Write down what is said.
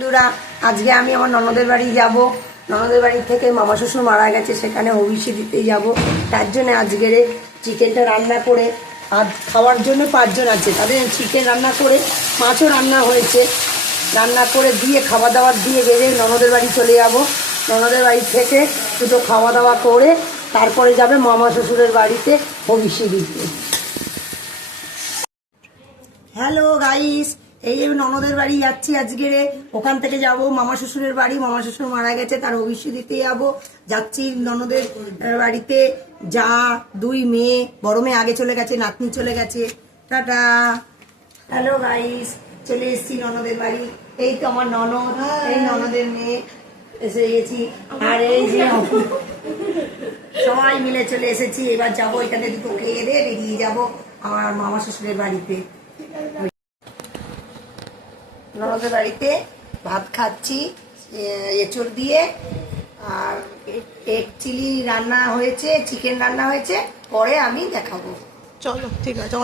বন্ধুরা, আজকে আমি আমার ননদের বাড়ি যাব। ননদের বাড়ি থেকে মামা শ্বশুর মারা গেছে, সেখানে হবিষ্যি দিতে যাব। তার জন্য আজকের চিকেনটা রান্না করে, আজ খাওয়ার জন্য 5 জন আছে, তাদের চিকেন রান্না করে, মাছও রান্না হয়েছে, রান্না করে দিয়ে খাওয়া দাওয়া দিয়ে গেলে ননদের বাড়ি চলে যাব। ননদের বাড়ি থেকে দুটো খাওয়া দাওয়া করে তারপরে যাবে মামা শ্বশুরের বাড়িতে হবিষ্যি দিতে। হ্যালো গাইস, এই যে ননদের বাড়ি যাচ্ছি আজকে। ওখান থেকে যাব মামা শ্বশুরের বাড়ি। মামা শ্বশুর মারা গেছে, তার হবিষ্যি দিতে যাবো। যাচ্ছি ননদের বাড়িতে। যা 2 মেয়ে, বড় মেয়ে আগে চলে গেছে, নাতনি চলে গেছে। টাটা। হ্যালো গাইস, চলে এসেছি ননদের বাড়ি। এই তো আমার ননদ, এই ননদের মেয়ে এসে গেছি। আর এই যে সবাই মিলে চলে এসেছি। এবার যাবো, এখানে দুটো খেয়ে দিয়ে বেরিয়ে যাবো আমার মামা শ্বশুরের বাড়িতে। ননদের বাড়িতে ভাত খাচ্ছি এঁচড় দিয়ে, আর এগ চিলি রান্না হয়েছে, চিকেন রান্না হয়েছে, পরে আমি দেখাবো। চলো, ঠিক আছে।